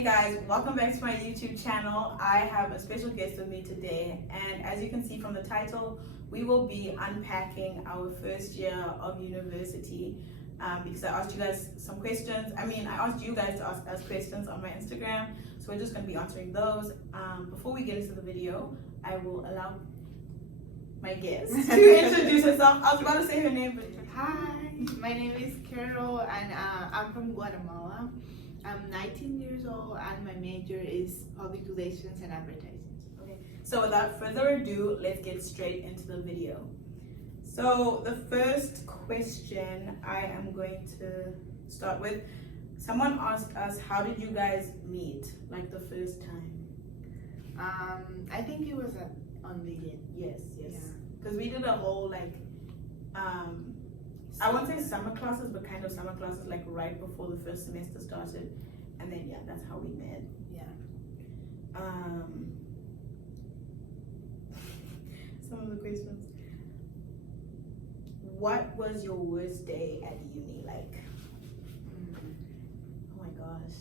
Hey guys, welcome back to my YouTube channel. I have a special guest with me today, and as you can see from the title, we will be unpacking our first year of university because I asked you guys some questions. I asked you guys to ask us questions on my Instagram, so we're just going to be answering those. Before we get into the video, I will allow my guest to introduce herself. I was about to say her name, but Hi, my name is Carol and I'm from Guatemala. I'm 19 years old and my major is public relations and advertising. okay. So without further ado, let's get straight into the video. So the first question I am going to start with, someone asked us, how did you guys meet, like the first time? I think it was on the Yes. Because we did a whole I won't say summer classes, but kind of summer classes like right before the first semester started. And then that's how we met. Yeah. Some of the questions. What was your worst day at uni like? Oh my gosh.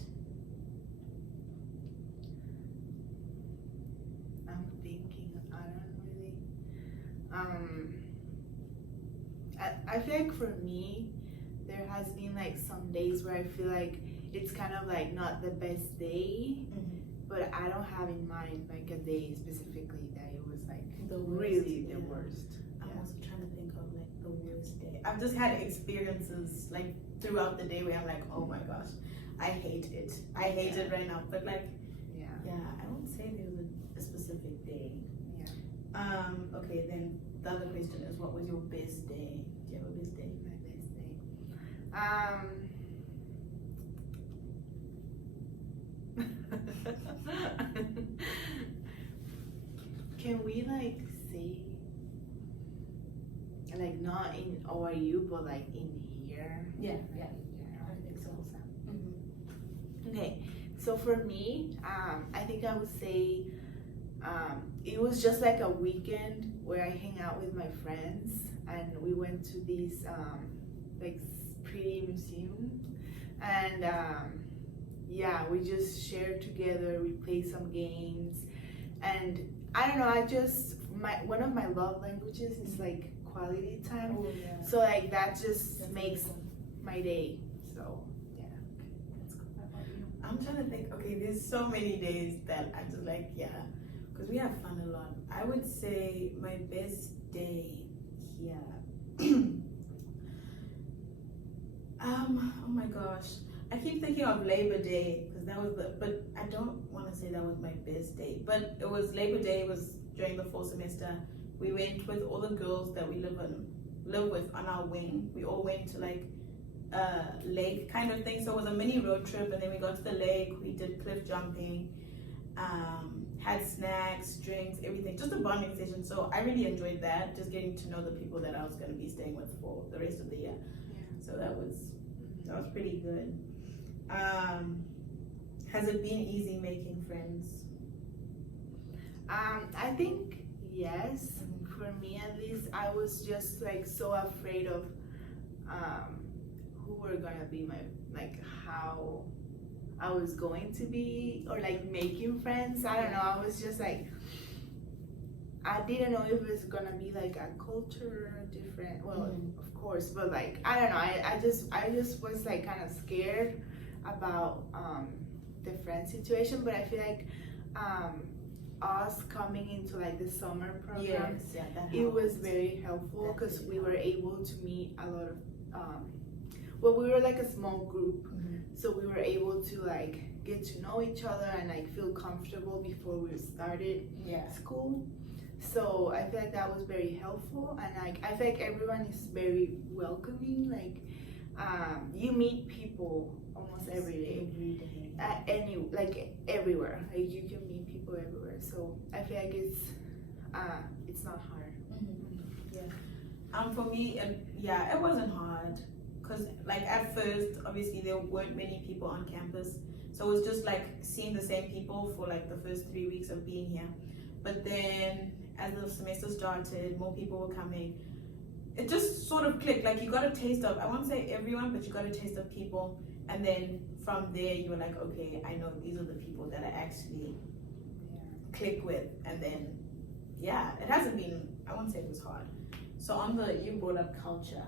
I'm thinking, I don't really I feel like for me there has been like some days where I feel like it's kind of like not the best day, but I don't have in mind like a day specifically that it was like the worst. I'm also trying to think of like the worst day. I've just had experiences like throughout the day where I'm like, oh my gosh, I hate it. I hate it right now. But like, I won't say there was a specific day. Okay, then the other question is, what was your best day? Do you have a best day? My best day. Can we like say like not in ORU but like in here? Yeah. I think so. Okay, so for me, I think I would say it was just like a weekend where I hang out with my friends and we went to this like pretty museum and we just shared together, we played some games, and I don't know, one of my love languages is like quality time. So like that just makes my day. So I'm trying to think, okay, there's so many days that I'm just like, because we have fun a lot. I would say my best day here. Oh my gosh. I keep thinking of Labor Day because that was but I don't want to say that was my best day. But it was Labor Day, it was during the fall semester. We went with all the girls that we live with on our wing. We all went to like a lake kind of thing. So it was a mini road trip, and then we got to the lake, we did cliff jumping, had snacks, drinks, everything, just a bonding session. So I really enjoyed that, just getting to know the people that I was going to be staying with for the rest of the year. So that was pretty good. Has it been easy making friends? I think yes. For me at least, I was just like so afraid of who were gonna be how I was going to be, or like making friends. I don't know, I was just like, I didn't know if it was gonna be like a culture different, of course, but like I don't know, I just was like kind of scared about the friend situation. But I feel like us coming into like the summer program, it was very helpful because we were able to meet a lot of we were like a small group, so we were able to like get to know each other and like feel comfortable before we started school. So I feel like that was very helpful, and like I feel like everyone is very welcoming. Like you meet people almost every day. Everywhere. Like you can meet people everywhere. So I feel like it's not hard. For me, it wasn't hard. Because like at first, obviously there weren't many people on campus, so it was just like seeing the same people for like the first 3 weeks of being here. But then as the semester started, more people were coming. It just sort of clicked. Like you got a taste of, I won't say everyone, but you got a taste of people. And then from there you were like, okay, I know these are the people that I actually click with, and then it hasn't been, I won't say it was hard. So you brought up culture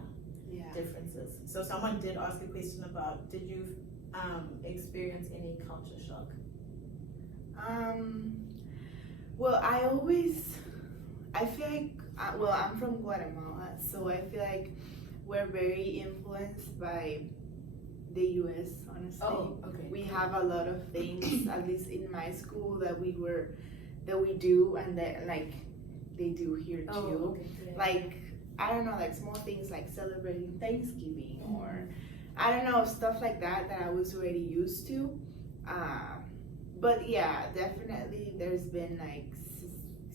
differences. So someone did ask a question about, did you experience any culture shock? Well, I feel like, I'm from Guatemala, so I feel like we're very influenced by the US, honestly. Oh, okay. We have a lot of things, at least in my school, that we do, and that like they do here too. Oh, okay. Like, I don't know, like small things like celebrating Thanksgiving or I don't know, stuff like that I was already used to. But yeah, definitely there's been like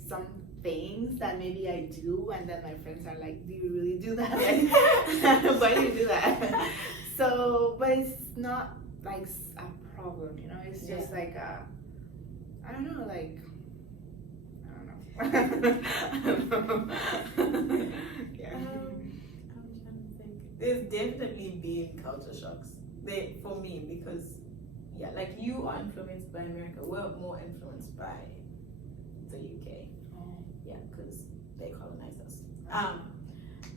some things that maybe I do, and then my friends are like, do you really do that? Like, why do you do that? So, but it's not like a problem, you know, it's just like I don't know, like, I don't know. I'm trying to think. There's definitely been culture shocks for me, because like you are influenced by America. We're more influenced by the UK. Because they colonized us.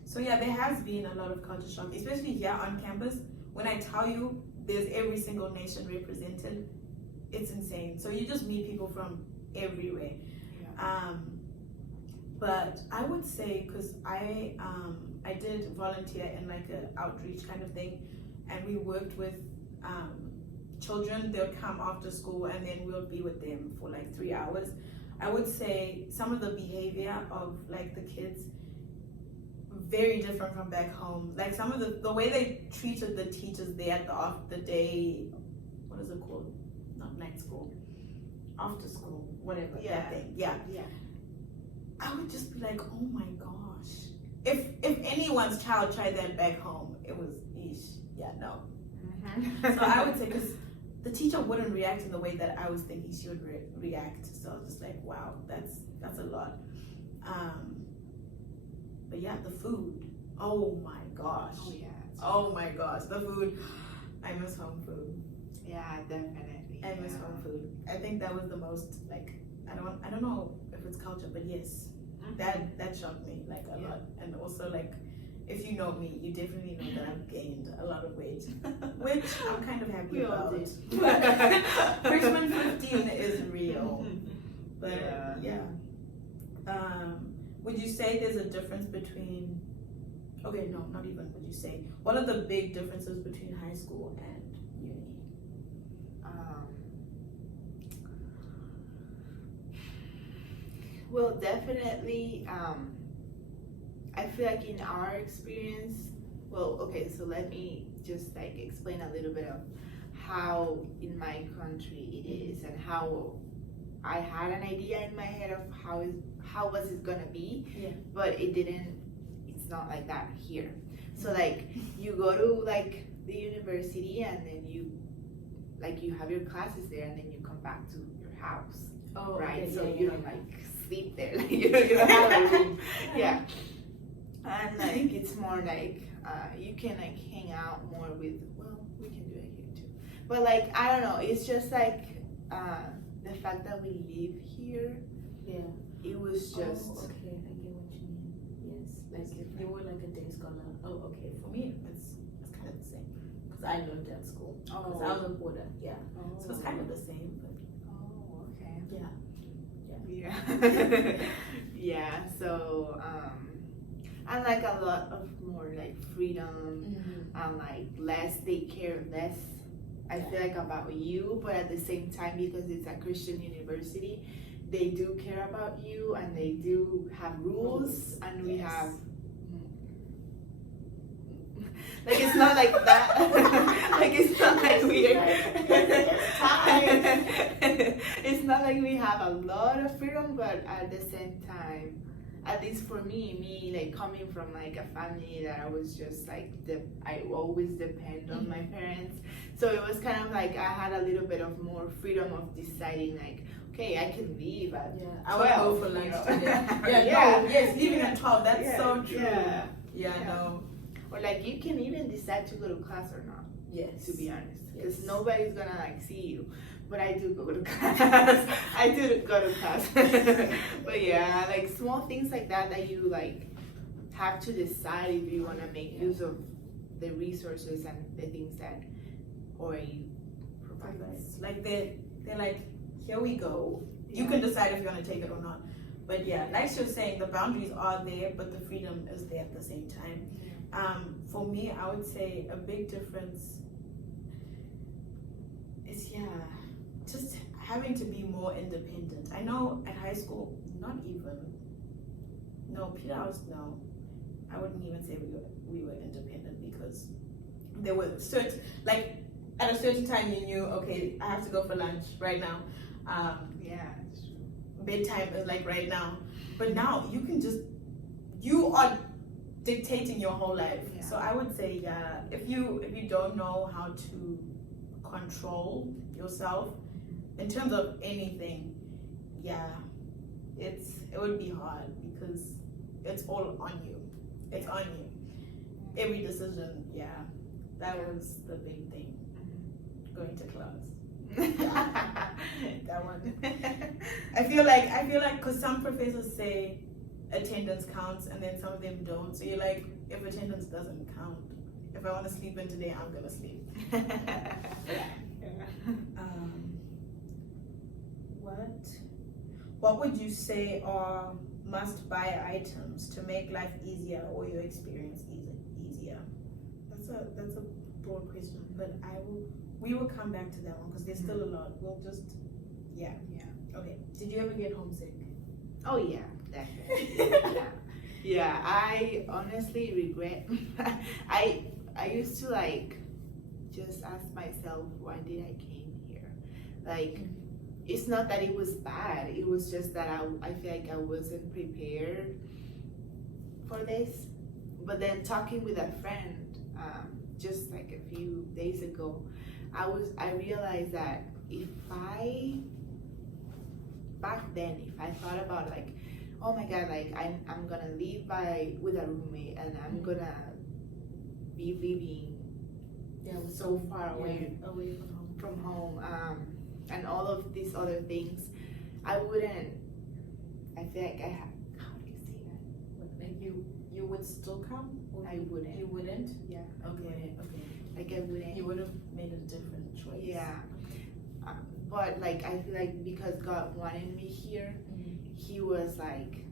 So there has been a lot of culture shock, especially here on campus. When I tell you there's every single nation represented, it's insane. So you just meet people from everywhere. But I would say, because I did volunteer in like an outreach kind of thing, and we worked with children. They would come after school, and then we'll be with them for like 3 hours. I would say some of the behavior of like the kids, very different from back home. Like some of the way they treated the teachers there at the day, what is it called? Not night school, after school, whatever. That thing. I would just be like, oh my gosh. If anyone's child tried that back home, it was ish. No. So I would say, because the teacher wouldn't react in the way that I was thinking she would react. So I was just like, wow, that's a lot. But the food. Oh my gosh. Oh my gosh, the food. I miss home food. Yeah, definitely. I miss home food. I think that was the most, like, I don't know if it's culture, but yes, that shocked me like a lot. And also, like, if you know me, you definitely know that I've gained a lot of weight, which I'm kind of happy about. Freshman 15 is real. But would you say there's a difference between, okay, no, not even would you say, what are the big differences between high school and uni? Well, definitely, I feel like in our experience, so let me just like explain a little bit of how in my country it is, and how I had an idea in my head of how was it gonna be, but it's not like that here. So like you go to like the university, and then you have your classes there, and then you come back to your house, right? Okay, so you don't like sleep there, like you don't have a room. And like it's more like you can like hang out more with, we can do it here too, but like I don't know, it's just like the fact that we live here, it was just okay, I get what you mean. Yes, like if you were like a day scholar. Oh, okay, for me it's kind of the same, because I learned at school, because I was a boarder. So it's kind of the same, but so and like a lot of more like freedom, and like less, they care less, I feel like, about you, but at the same time, because it's a Christian university, they do care about you, and they do have rules, and we have like, it's not like that. Like, it's not like it's not like we have a lot of freedom, but at the same time, at least for me, like coming from like a family that I was just like, I always depend on my parents. So it was kind of like I had a little bit of more freedom of deciding, like, okay, I can leave at 12. I would go for lunch today. Leaving at 12. That's so true. No. Or like you can even decide to go to class or not. Yes. to be honest, because Yes. nobody's gonna like see you. But I do go to class. I do go to class. But yeah, like small things like that you like have to decide if you want to make use of the resources and the things that already provides. Like they're like, here we go. You can decide if you want to take it or not. But yeah, like she was saying, the boundaries are there, but the freedom is there at the same time. For me, I would say a big difference is just having to be more independent. I know at high school, not even. No, Peter House, no. I wouldn't even say we were independent because there were certain, like at a certain time you knew, okay, I have to go for lunch right now. Yeah, it's true. Bedtime is like right now. But now you are dictating your whole life. Yeah. So I would say, if you don't know how to control yourself in terms of anything, it would be hard because it's all on you. It's on you. Every decision, that was the big thing. Going to class. That one. I feel like because some professors say attendance counts and then some of them don't. So you're like, if attendance doesn't count, if I want to sleep in today, I'm gonna sleep. What would you say are must-buy items to make life easier or your experience easier? That's a broad question, but we will come back to that one because there's still a lot. We'll just Okay. Did you ever get homesick? Oh yeah, definitely. Yeah, I honestly regret. I used to like just ask myself, why did I came here? Like, it's not that it was bad. It was just that I feel like I wasn't prepared for this. But then talking with a friend, just like a few days ago, I realized that back then, if I thought about like, oh my God, like I'm gonna live with a roommate and I'm gonna be living so far away from home, and all of these other things, I feel like how do you say that? Like you would still come? Or I wouldn't. You wouldn't? Yeah. Okay. Like I wouldn't. You would have made a different choice. Yeah. But like I feel like because God wanted me here, He was like,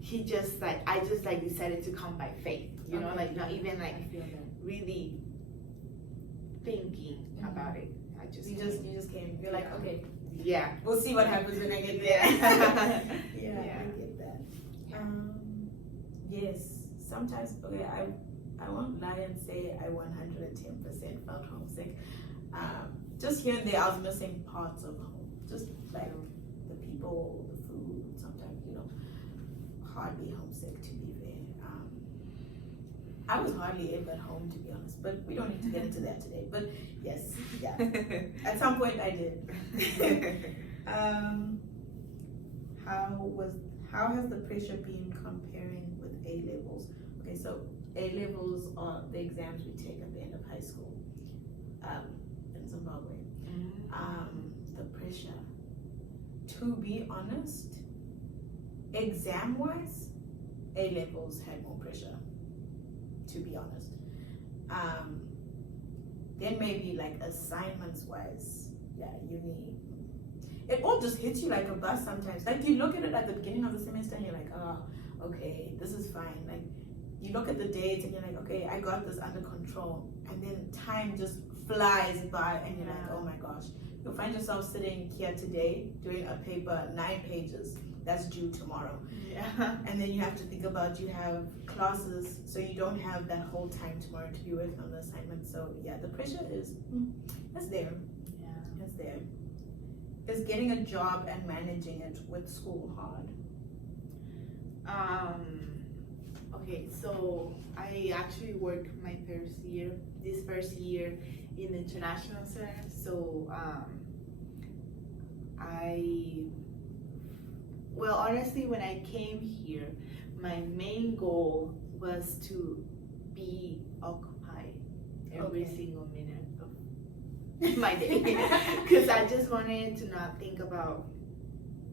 He just like I just like decided to come by faith, you know, like not even like really thinking about it. You just came. You're like, okay, yeah, we'll see what happens when I get there. Yeah. I get that. Yes, sometimes I won't lie and say I 110% felt homesick. Just here and there, I was missing parts of home. Just like the people, the food. Sometimes, hardly homesick to be fair. I was hardly ever at home, to be honest. But we don't need to get into that today. But yes, at some point I did. How has the pressure been comparing with A levels? Okay, so A levels are the exams we take at the end of high school. In Zimbabwe. The pressure, to be honest, exam wise, A levels had more pressure, to be honest. Then maybe like assignments wise, uni, it all just hits you like a bus sometimes. Like you look at it at the beginning of the semester and you're like, oh, okay, this is fine. Like you look at the dates and you're like, okay, I got this under control. And then time just flies by and you're like, oh my gosh. You'll find yourself sitting here today doing a paper, 9 pages, that's due tomorrow. And then you have to think about, you have classes, so you don't have that whole time tomorrow to be working on the assignment. So the pressure is, it's there. It's there. Is getting a job and managing it with school hard? Okay, so I actually worked this first year in the international center. So honestly, when I came here, my main goal was to be occupied every Okay. single minute of my day, because I just wanted to not think about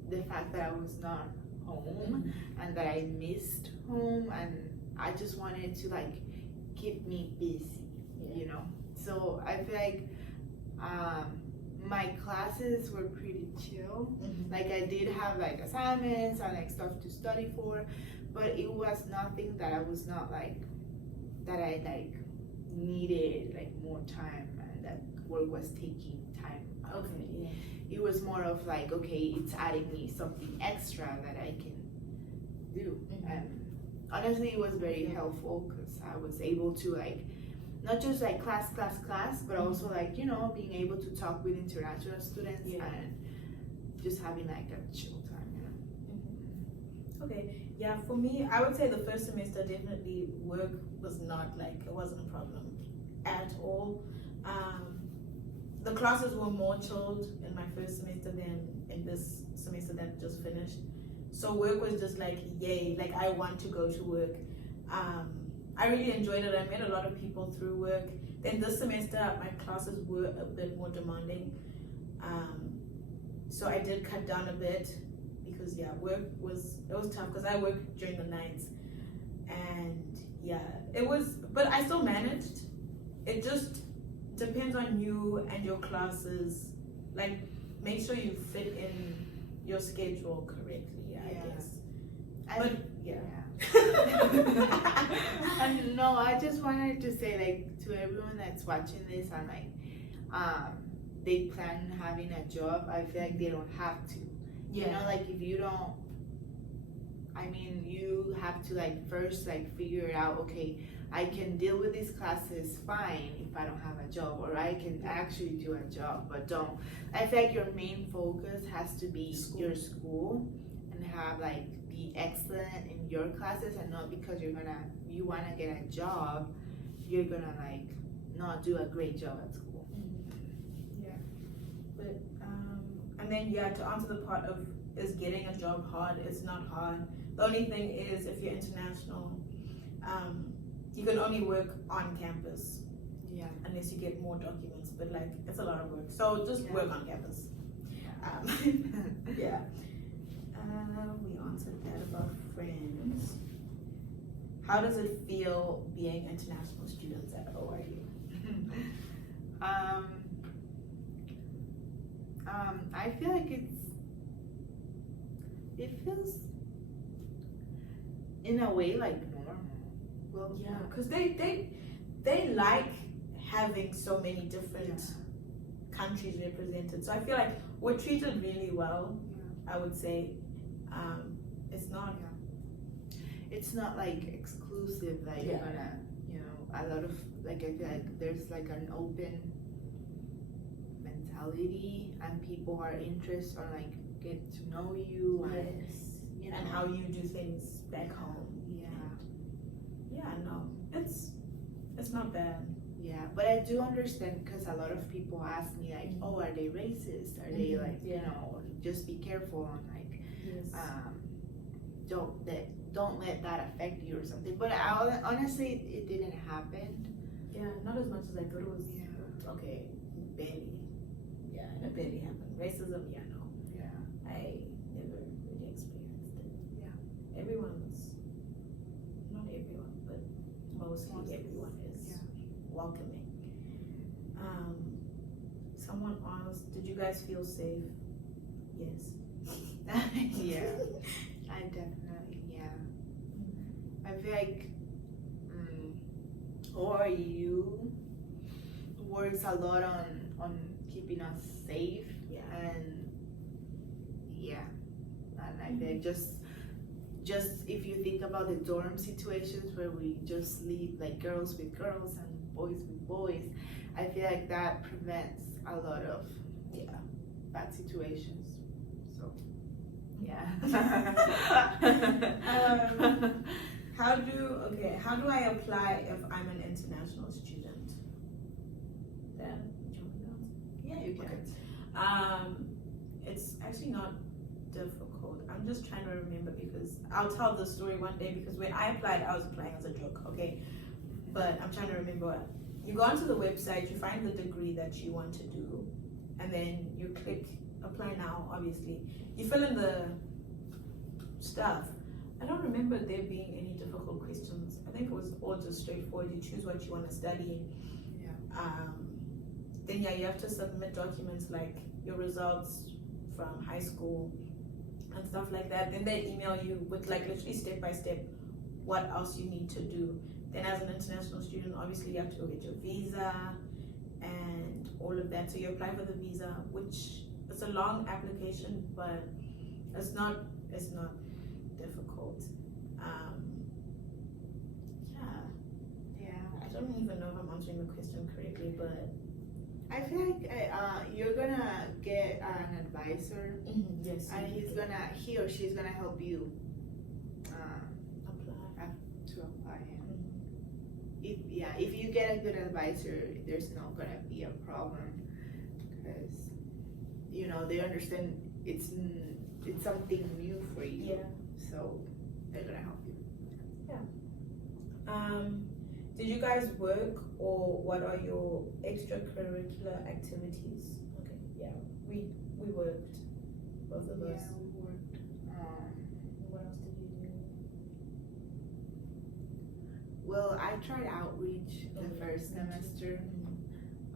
the fact that I was not home and that I missed home, and I just wanted to like keep me busy, you know. So I feel like my classes were pretty chill. Like I did have like assignments and like stuff to study for, but it was nothing that I was not like that I like needed like more time, and that work was taking time out of me. Yeah. It was more of like, okay, it's adding me something extra that I can do. And honestly, it was very helpful because I was able to like not just like class, but also like, you know, being able to talk with international students and just having like a chill time, you know. Okay, yeah, for me, I would say the first semester definitely work was not like, it wasn't a problem at all. The classes were more chilled in my first semester than in this semester that just finished. So work was just like, yay, like I want to go to work. I really enjoyed it. I met a lot of people through work. Then this semester, my classes were a bit more demanding. So I did cut down a bit because work was tough because I worked during the nights. And but I still managed. It just depends on you and your classes. Like, make sure you fit in your schedule correctly, I guess. But And no, I just wanted to say like to everyone that's watching this and like they plan on having a job, I feel like they don't have to. You know, like if you don't, I mean, you have to like first like figure it out, okay, I can deal with these classes fine if I don't have a job, or I can actually do a job, but don't. I feel like your main focus has to be your school and have like be excellent in your classes, and not because you want to get a job, you're gonna like not do a great job at school. But and then to answer the part of is getting a job hard, it's not hard. The only thing is if you're international, you can only work on campus. Unless you get more documents, but like it's a lot of work. So just work on campus. We answered that about friends. How does it feel being international students at ORU? I feel like it feels in a way like normal. Well, because they like having so many different countries represented. So I feel like we're treated really well. I would say it's not like exclusive, like you're gonna, you know, a lot of like I feel like there's like an open mentality and people are interested or like get to know you and you know, and how you do things back home. It's not bad. But I do understand because a lot of people ask me like, oh, are they racist? Are they like, you know, just be careful and like, don't let that affect you or something. But honestly, it didn't happen. Not as much as I thought it was. Okay, barely. It barely happened. Racism, no. I never really experienced it. Not everyone, but mostly everyone is welcoming. Someone asked, did you guys feel safe? Yes. I definitely, I feel like ORU works a lot on keeping us safe, and I feel like just if you think about the dorm situations where we just leave like girls with girls and boys with boys, I feel like that prevents a lot of bad situations. So how do I apply if I'm an international student? You can. It's actually not difficult. I'm just trying to remember because I'll tell the story one day, because when I applied, I was applying as a joke, okay? But I'm trying to remember you go onto the website, you find the degree that you want to do, and then you click apply now, obviously. You fill in the stuff. I don't remember there being any difficult questions. I think it was all just straightforward. You choose what you want to study. Then you have to submit documents like your results from high school and stuff like that. Then they email you with like literally step by step what else you need to do. Then as an international student, obviously you have to go get your visa and all of that. So you apply for the visa, which it's a long application, but it's not difficult. I don't even know if I'm answering the question correctly, but I feel like you're gonna get an advisor, yes, and he or she's gonna help you apply. to apply. If you get a good advisor, there's not gonna be a problem, because they understand it's something new for you. So they're gonna help you. Did you guys work, or what are your extracurricular activities? Okay, we worked, both of us. Yeah, we worked. What else did you do? Well, I tried outreach the first semester.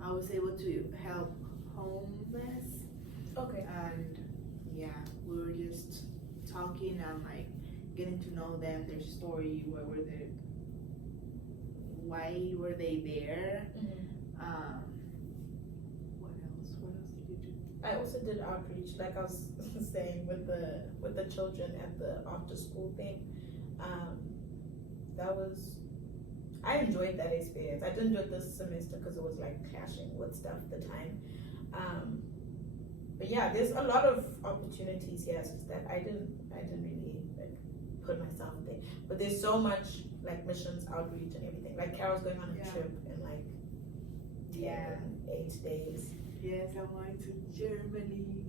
I was able to help homeless. Okay. And we were just talking and like getting to know them, their story, why were they there? What else did you do? I also did outreach, like I was saying, with the children at the after school thing. I enjoyed that experience. I didn't do it this semester because it was like clashing with stuff at the time. But yeah, there's a lot of opportunities here. It's just that I didn't really like put myself there. But there's so much like missions, outreach, and everything. Like Carol's going on a trip in like 8 days. Yes, I'm going to Germany.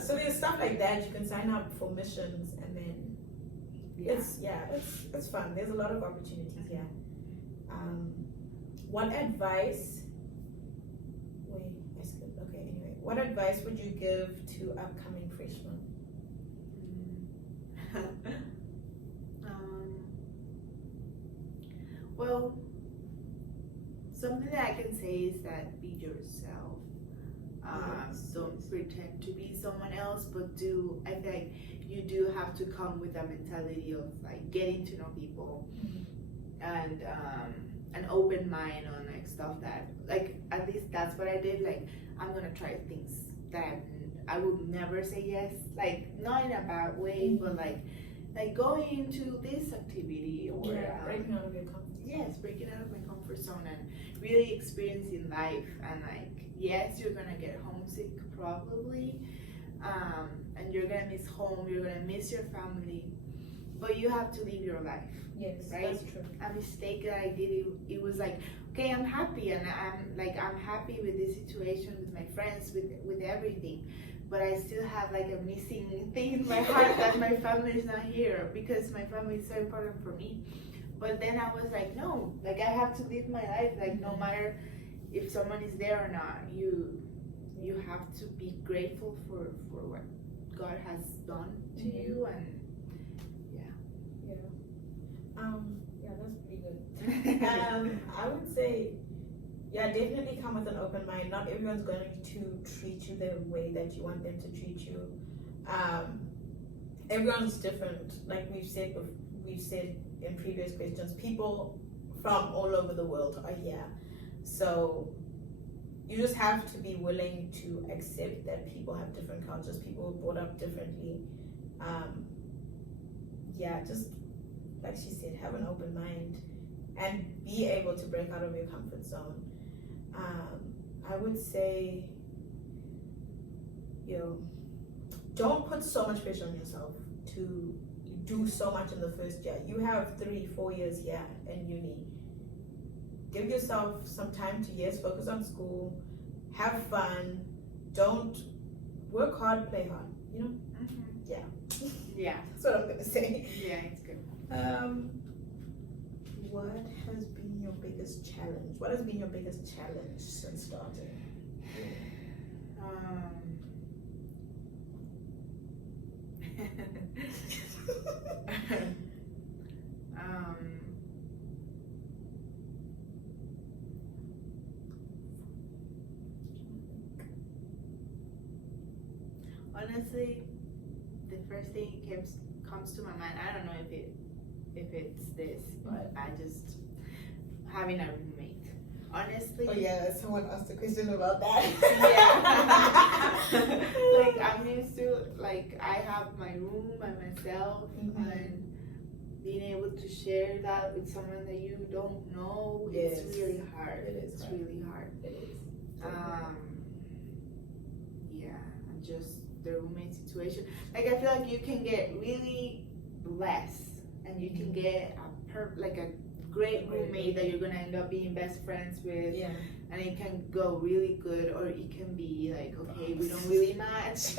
So there's stuff like that. You can sign up for missions, and then it's fun. There's a lot of opportunities here. What advice? What advice would you give to upcoming freshmen? Well, something that I can say is that be yourself. Don't pretend to be someone else, but I feel like you do have to come with a mentality of like getting to know people, and an open mind on like stuff that, like, at least that's what I did. Like, I'm gonna try things that I would never say yes, like not in a bad way, but like going into this activity, or breaking out of your comfort zone. Yes, breaking out of my comfort zone and really experiencing life. And like, yes, you're gonna get homesick probably, and you're gonna miss home, you're gonna miss your family, but you have to live your life. Yes, right? That's true. A mistake that I did, it was like, okay, I'm happy, and I'm happy with this situation, with my friends, with everything, but I still have like a missing thing in my heart that my family is not here, because my family is so important for me. But then I was like, no, like I have to live my life, like no matter if someone is there or not, you have to be grateful for what God has done to you. And that's pretty good. I would say, definitely come with an open mind. Not everyone's going to treat you the way that you want them to treat you. Everyone's different. Like we've said in previous questions, people from all over the world are here. So you just have to be willing to accept that people have different cultures, people were brought up differently. Just like she said, have an open mind and be able to break out of your comfort zone. I would say, don't put so much pressure on yourself to do so much in the first year. You have 3-4 years here in uni. Give yourself some time to focus on school, have fun, don't work hard, play hard, That's what I'm gonna say. Yeah, it's good. What has been been your biggest challenge? What has been your biggest challenge since starting? Honestly, the first thing comes to my mind. I don't know if it's this, but I just having a roommate. Honestly. Oh yeah, someone asked a question about that. Yeah. Like I'm used to I have my room by myself, and being able to share that with someone that you don't know, yes. It's really hard. It is. It's hard. Really hard. It is. Yeah, and just the roommate situation. I feel like you can get really blessed, and you can get a great roommate that you're gonna end up being best friends with. Yeah. And it can go really good, or it can be okay, we don't really match.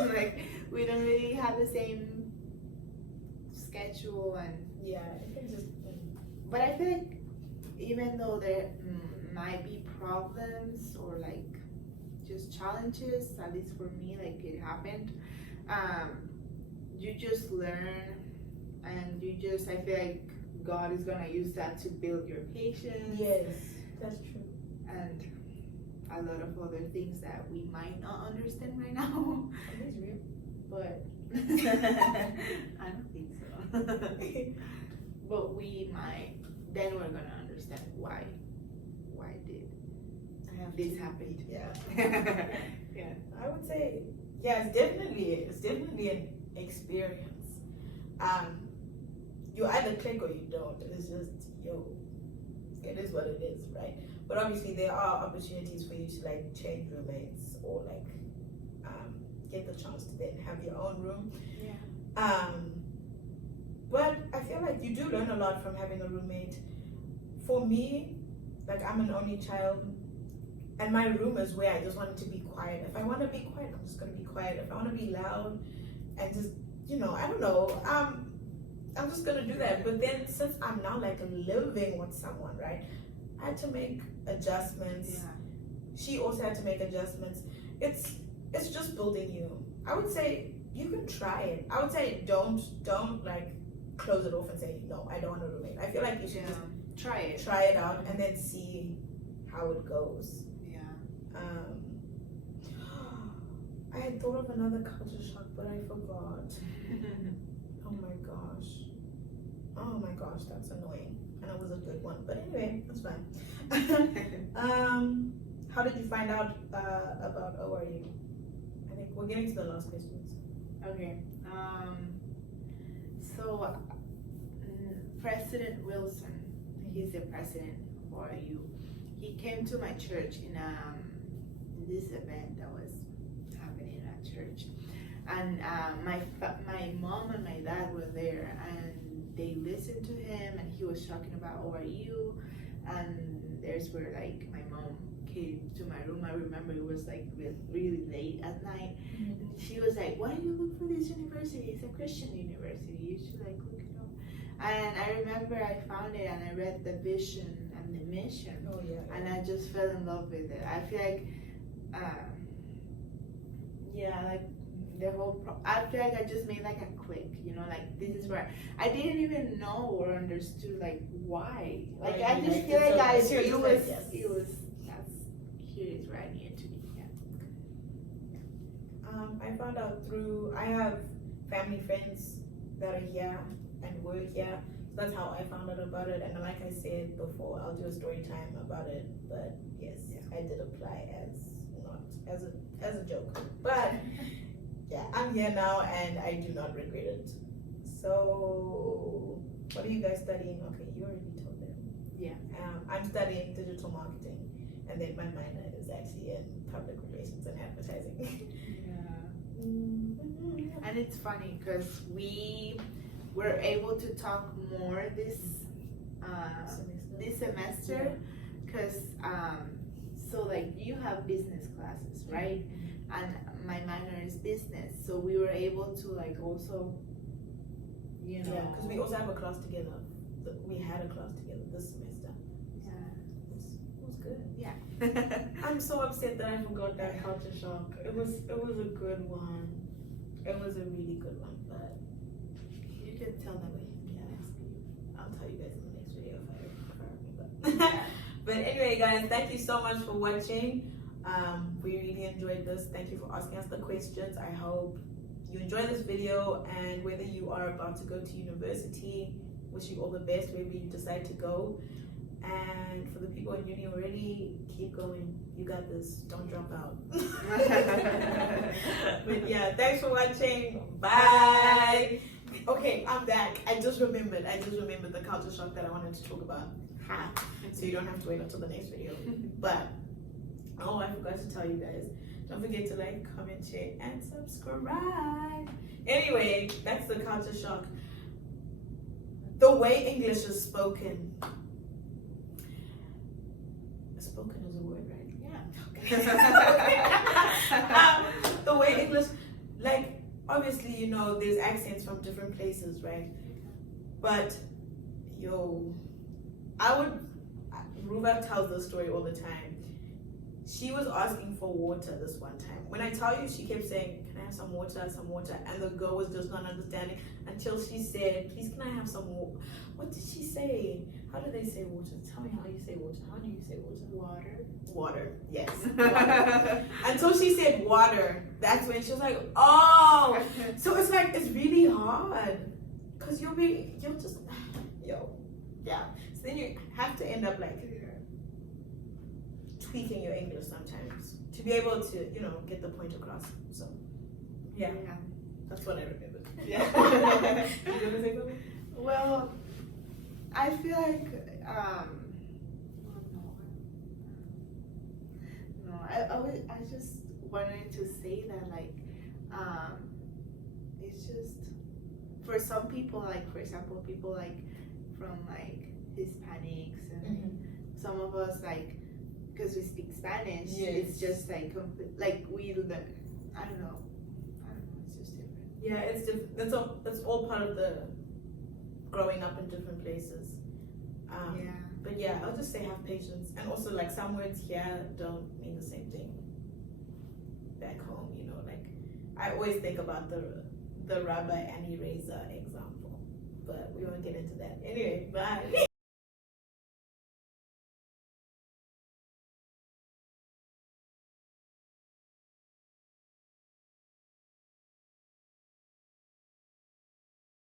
We don't really have the same schedule, and yeah, it can just. But I feel like even though there might be problems or just challenges, at least for me, it happened, you just learn, and I feel like God is gonna use that to build your patience. Yes, that's true. And a lot of other things that we might not understand right now. It is real. But I don't think so. But we might. Then we're gonna understand why did this happen. Yeah. Yeah. I would say, yeah, it's definitely an experience. You either click or you don't. It's just it is what it is, right? But obviously there are opportunities for you to change roommates or get the chance to then have your own room. Yeah. But I feel like you do learn a lot from having a roommate. For me, I'm an only child, and my room is where I just want it to be quiet. If I want to be quiet, I'm just gonna be quiet. If I want to be loud and just I don't know, I'm just gonna do that. But then since I'm now living with someone, right? I had to make adjustments. Yeah. She also had to make adjustments. It's just building you. I would say you can try it. I would say don't close it off and say no, I don't want a roommate. I feel like you should just try it out and then see how it goes. Yeah. I had thought of another culture shock, but I forgot. Oh my gosh, that's annoying. And it was a good one, but anyway, that's fine. How did you find out about ORU? I think we're getting to the last questions. Okay. So President Wilson, he's the president of ORU. He came to my church in this event that was happening at church, and my mom and my dad were there, and they listened to him, and he was talking about ORU, and there's where my mom came to my room. I remember it was really late at night, and she was like, "Why do you look for this university? It's a Christian university. You should look it up." And I remember I found it, and I read the vision and the mission. Oh yeah. And I just fell in love with it. I feel like, the whole. I feel like I just made a click. This is where I didn't even know or understood why. I just feel like that's here is where I needed to be. Yeah. I found out I have family friends that are here and were here. So that's how I found out about it. And like I said before, I'll do a story time about it. But yes, I did apply as a joke. But yeah, I'm here now and I do not regret it. So what are you guys studying? Okay, you already told them. Yeah. I'm studying digital marketing, and then my minor is actually in public relations and advertising. Yeah. And it's funny because we were able to talk more this semester because you have business classes, right? And my minor is business, so we were able to also because we also have a class together. We had a class together this semester, It was good. Yeah. I'm so upset that I forgot that culture shock. It was a good one. It was a really good one, but you can tell that way. Yeah, I'll tell you guys in the next video if I remember. But anyway, guys, thank you so much for watching. We really enjoyed this. Thank you for asking us the questions. I hope you enjoy this video, and whether you are about to go to university, wish you all the best wherever you decide to go. And for the people in uni already, keep going. You got this. Don't drop out. But yeah, thanks for watching. Bye. Okay, I'm back. I just remembered the culture shock that I wanted to talk about. Ha. So you don't have to wait until the next video. But oh, I forgot to tell you guys. Don't forget to like, comment, share, and subscribe. Anyway, that's the culture shock. The way English is spoken. Spoken is a word, right? Yeah. Okay. The way English, like, obviously, you know, there's accents from different places, right? But, Ruva tells this story all the time. She was asking for water this one time. When I tell you, she kept saying, "Can I have some water, some water?" And the girl was just not understanding until she said, "Please, can I have some water?" What did she say? How do they say water? Tell me how you say water. How do you say water? Water. Water, yes. Water. Until she said water, that's when she was like, "Oh." So it's like, it's really hard. Because you'll just, yeah. So then you have to end up like tweaking your English sometimes to be able to, get the point across. So, yeah. That's what I remembered. Yeah. You gonna say something? Well, I feel like I just wanted to say that, like, it's just for some people, like, for example, people like from like Hispanics and some of us, like, because we speak Spanish, it's just like like we learn. I don't know. It's just different. Yeah, it's different. That's all part of the growing up in different places. But yeah, I'll just say have patience, and also like some words here don't mean the same thing back home. Like I always think about the rubber and eraser example, but we won't get into that. Anyway, bye.